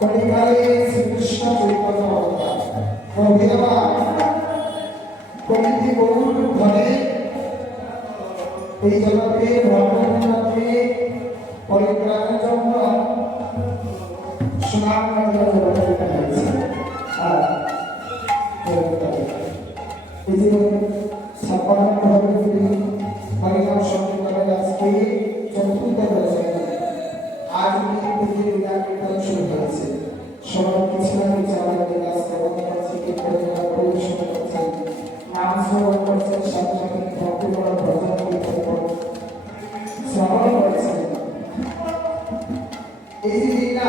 কলিকালে শ্রীকৃষ্ণ চৈতন্য কলিতে গৌর ঘরে এই জগতে ভ্রমণে পরিত্রাণের জন্য সুনাম হয়েছে। আর এই যে ছাপ্পান্ন হরিনাম সংকীর্তনের আজকে চতুর্থ হয়েছে। আজ কীর্তন শুরু হয়েছে। সবার কিছু না কিছু আমাদের কাজ পরিবেশন করছে, নাম শ্রবণ করছেন, সাথে সাথে ভক্তি করা ভজন কীর্তন শ্রবণ করছেন। এই যে লীলা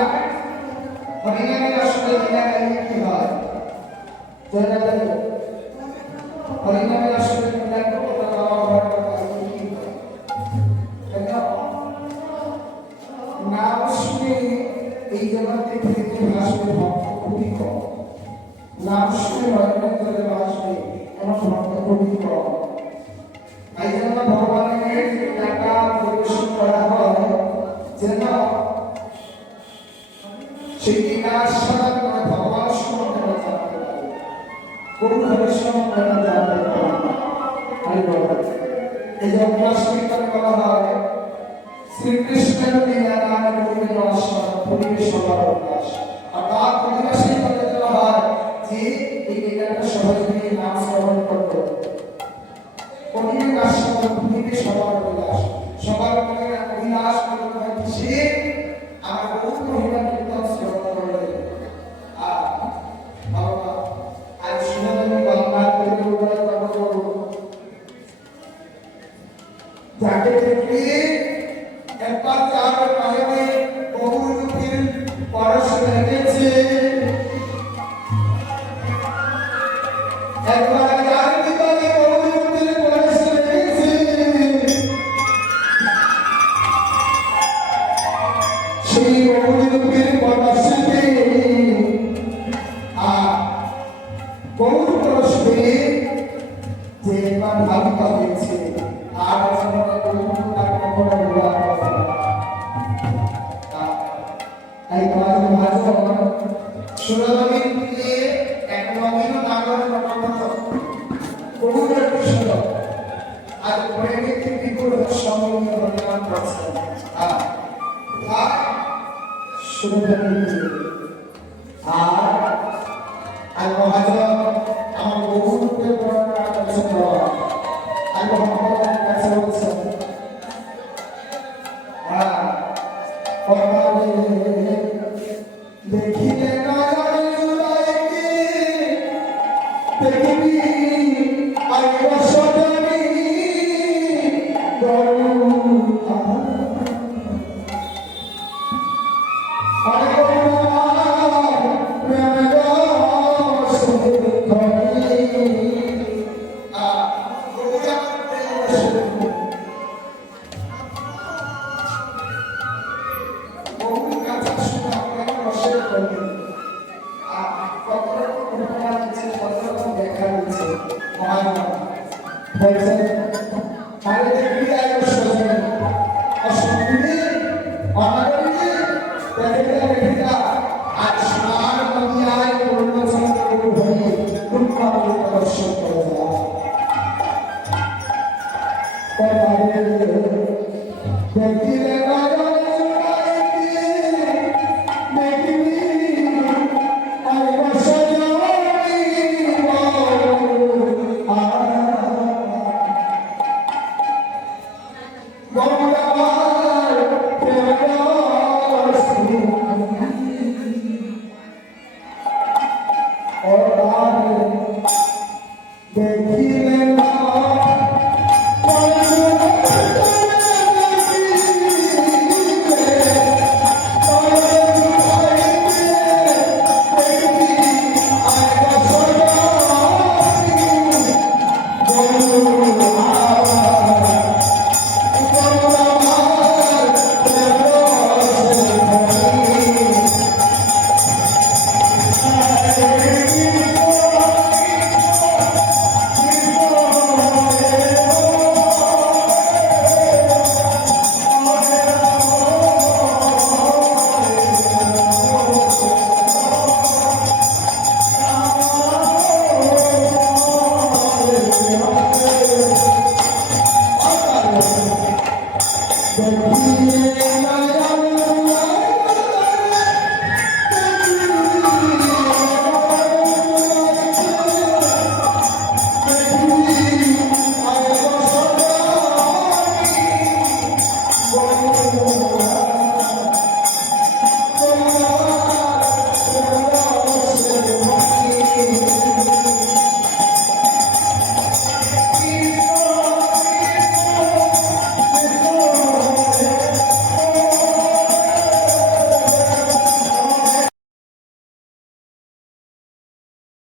হরিনামের আসলে লীলা কাহিনী কি হয়? হরিনামের আসলে লীলা কথা পৃথিবীতে ভাসবে ভক্ত খুবই কম। নাম শুনে নয়নের জলে ভাসবে এমন ভক্ত খুবই কম। তাই জন্য ভগবানের টাকা পরিবেশন করা হয় যেন সেই বিনাশার করে ভগবান সম্বন্ধে জানতে পারে, কোন হরি সম্বন্ধে জানতে পারে। হরি বল। এই যে অভ্যাস করা হয় শ্রীকৃষ্ণের লীলা গান করিবে রসন পরিবেশ হবার অভ্যাস। আর তার পরিবেশই করে দেওয়া হয় যে এই লীলাটা সহজে নাম শ্রবণ করতে পরিবেশ আসন পরিবেশ হবার অভ্যাস। সবার মনে অভিলাষ করতে হয় সে আমার বহু মহিলা কীর্তন শ্রবণ করবে। আর বাবা আজ শুনে গঙ্গা তৈরি করে যাকে দেখলে একবার চার পায়ে বহু দুঃখের পরশ লেগেছে, একবার যার ভিতরে বহু দুঃখের পরশ লেগেছে, সেই বহু দুঃখের পরশে বহু পরশ পেয়ে যে একবার ভাবিত হয়েছে আর দেখিলে Thank you.